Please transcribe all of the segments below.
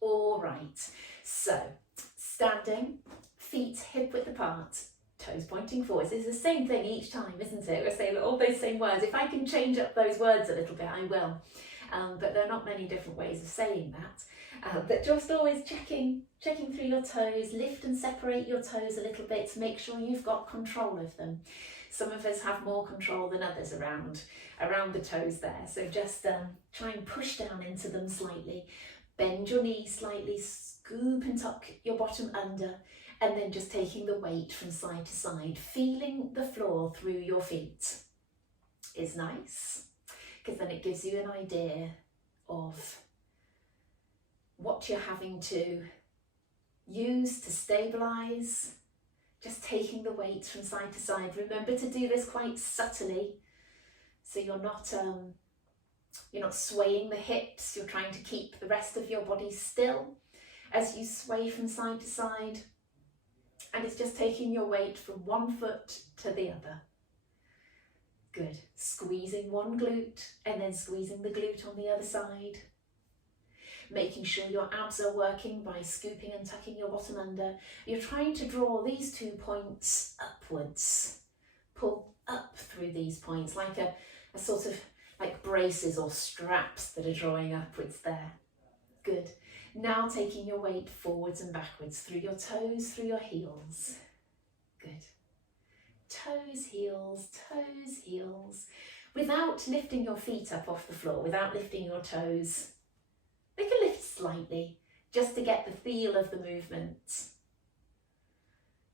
All right, so standing, feet hip width apart, toes pointing forwards. It's the same thing each time, isn't it? We're saying all those same words. If I can change up those words a little bit, I will. But there are not many different ways of saying that. But just always checking through your toes, lift and separate your toes a little bit to make sure you've got control of them. Some of us have more control than others around the toes there. So just try and push down into them slightly. Bend your knees slightly, scoop and tuck your bottom under, and then just taking the weight from side to side, feeling the floor through your feet is nice, because then it gives you an idea of what you're having to use to stabilise. Just taking the weight from side to side. Remember to do this quite subtly, so you're not swaying the hips. You're trying to keep the rest of your body still as you sway from side to side. And it's just taking your weight from one foot to the other. Good. Squeezing one glute and then squeezing the glute on the other side. Making sure your abs are working by scooping and tucking your bottom under. You're trying to draw these 2 points upwards. Pull up through these points like a sort of like braces or straps that are drawing upwards there. Good. Now taking your weight forwards and backwards through your toes, through your heels. Good. Toes, heels, without lifting your feet up off the floor, without lifting your toes. They can lift slightly just to get the feel of the movement.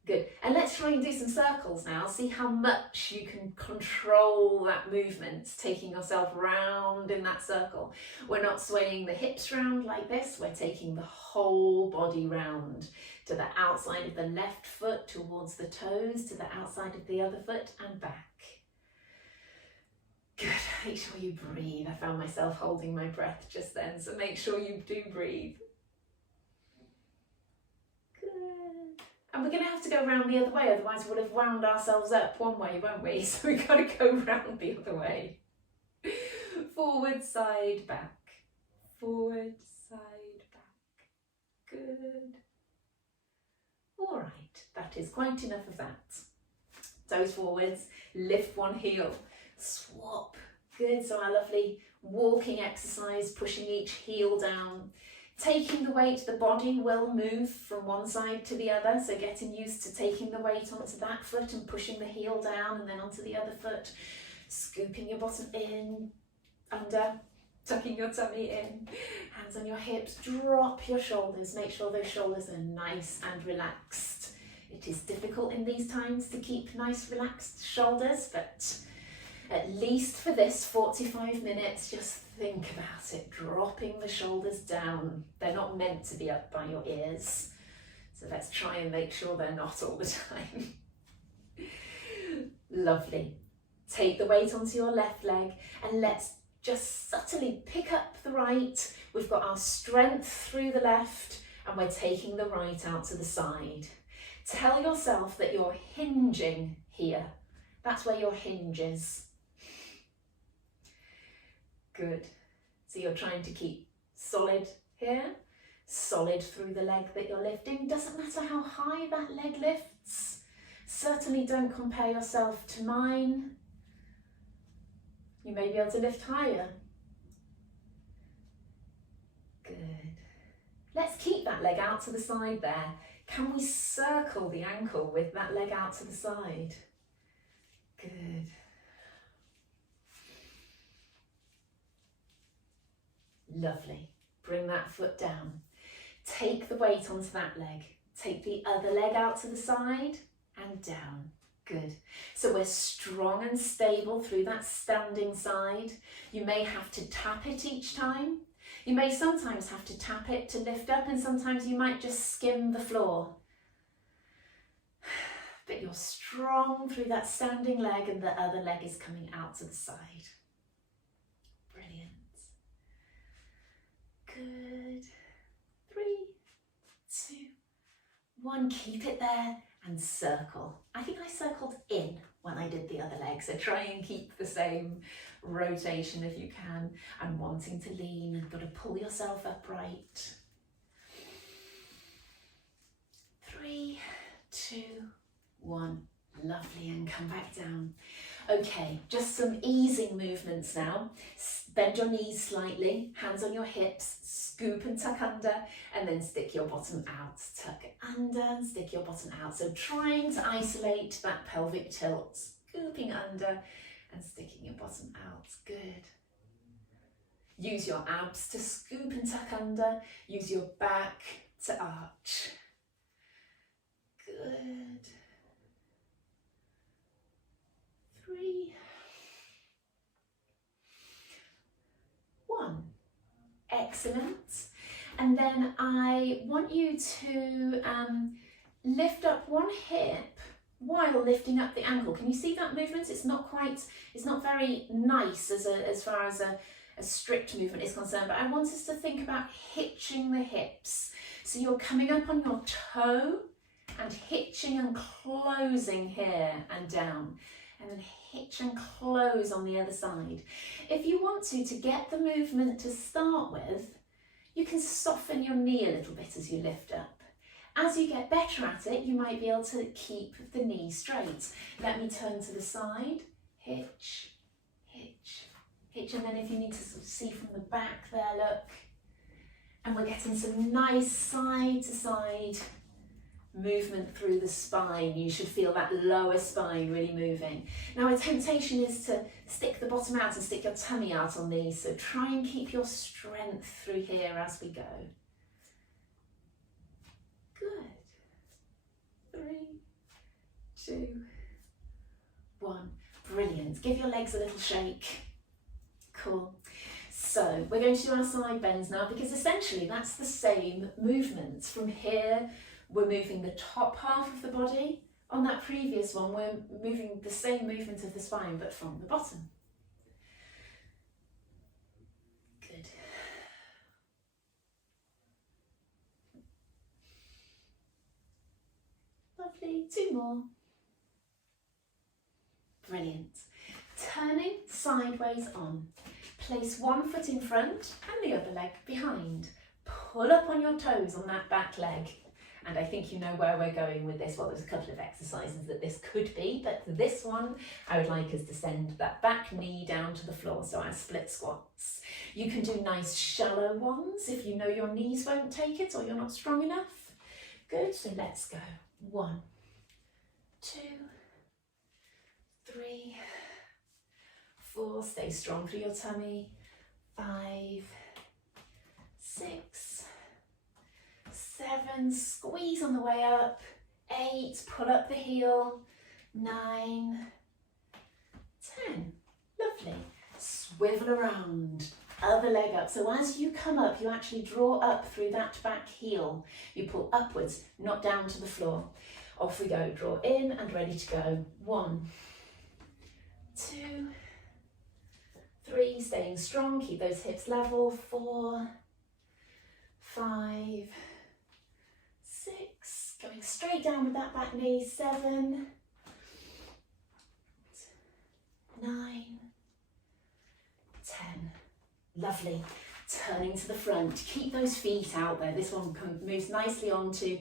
Good. And let's try and do some circles now. See how much you can control that movement, taking yourself round in that circle. We're not swaying the hips round like this. We're taking the whole body round to the outside of the left foot, towards the toes, to the outside of the other foot and back. Good. Make sure you breathe. I found myself holding my breath just then, so make sure you do breathe. Good. And we're going to have to go round the other way, otherwise we'll have wound ourselves up one way, won't we? So we've got to go round the other way. Forward, side, back. Forward, side, back. Good. All right, that is quite enough of that. Toes forwards, lift one heel, swap. Good, so our lovely walking exercise, pushing each heel down. Taking the weight, the body will move from one side to the other, so getting used to taking the weight onto that foot and pushing the heel down and then onto the other foot. Scooping your bottom in, under, tucking your tummy in, hands on your hips, drop your shoulders, make sure those shoulders are nice and relaxed. It is difficult in these times to keep nice relaxed shoulders, but at least for this 45 minutes, just think about it, dropping the shoulders down. They're not meant to be up by your ears, so let's try and make sure they're not all the time. Lovely. Take the weight onto your left leg and let's just subtly pick up the right. We've got our strength through the left and we're taking the right out to the side. Tell yourself that you're hinging here. That's where your hinge is. Good. So you're trying to keep solid here, solid through the leg that you're lifting. Doesn't matter how high that leg lifts. Certainly don't compare yourself to mine. You may be able to lift higher. Good. Let's keep that leg out to the side there. Can we circle the ankle with that leg out to the side? Good. Lovely. Bring that foot down. Take the weight onto that leg. Take the other leg out to the side and down. Good. So we're strong and stable through that standing side. You may have to tap it each time. You may sometimes have to tap it to lift up, and sometimes you might just skim the floor. But you're strong through that standing leg and the other leg is coming out to the side. Brilliant. Good. 3, 2, 1. Keep it there and circle. I think I circled in when I did the other leg, so try and keep the same rotation if you can. And wanting to lean, you've got to pull yourself upright. 3, 2, 1. Lovely, and come back down. Okay, just some easing movements now. Bend your knees slightly, hands on your hips, scoop and tuck under, and then stick your bottom out. Tuck under and stick your bottom out. So trying to isolate that pelvic tilt, scooping under and sticking your bottom out. Good. Use your abs to scoop and tuck under. Use your back to arch. Good. 3, 1. Excellent. And then I want you to lift up one hip while lifting up the ankle. Can you see that movement? It's not very nice as far as a strict movement is concerned, but I want us to think about hitching the hips. So you're coming up on your toe and hitching and closing here and down, and then hitch and close on the other side. If you want to get the movement to start with, you can soften your knee a little bit as you lift up. As you get better at it, you might be able to keep the knee straight. Let me turn to the side, hitch, hitch, hitch, and then if you need to sort of see from the back there, look. And we're getting some nice side to side movement through the spine. You should feel that lower spine really moving. Now a temptation is to stick the bottom out and stick your tummy out on these, so try and keep your strength through here as we go. Good. 3, 2, 1. Brilliant. Give your legs a little shake. Cool. So we're going to do our side bends now, because essentially that's the same movement. From here we're moving the top half of the body. On that previous one, we're moving the same movement of the spine, but from the bottom. Good. Lovely. 2 more. Brilliant. Turning sideways on. Place one foot in front and the other leg behind. Pull up on your toes on that back leg. And I think you know where we're going with this. Well, there's a couple of exercises that this could be, but this one, I would like us to send that back knee down to the floor, so our split squats. You can do nice shallow ones if you know your knees won't take it or you're not strong enough. Good, so let's go. 1, 2, 3, 4, stay strong through your tummy. 5, 6, 7, squeeze on the way up. 8, pull up the heel. 9, 10, lovely. Swivel around, other leg up. So as you come up, you actually draw up through that back heel. You pull upwards, not down to the floor. Off we go, draw in and ready to go. 1, 2, 3, staying strong, keep those hips level. 4, 5, 6, going straight down with that back knee. 7, 9, 10. Lovely. Turning to the front, keep those feet out there. This one moves nicely onto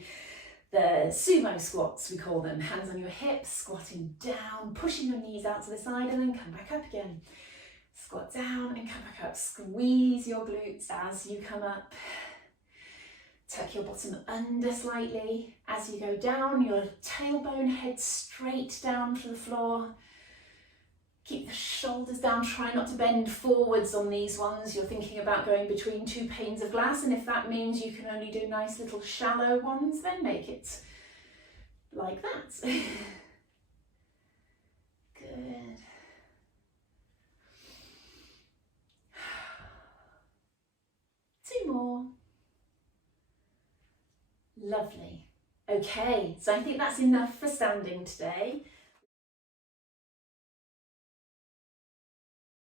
the Sumo Squats, we call them. Hands on your hips, squatting down, pushing your knees out to the side, and then come back up again. Squat down and come back up. Squeeze your glutes as you come up. Tuck your bottom under slightly. As you go down, your tailbone heads straight down to the floor. Keep the shoulders down. Try not to bend forwards on these ones. You're thinking about going between 2 panes of glass, and if that means you can only do nice little shallow ones, then make it like that. Good. Two more. Lovely. Okay, so I think that's enough for standing today.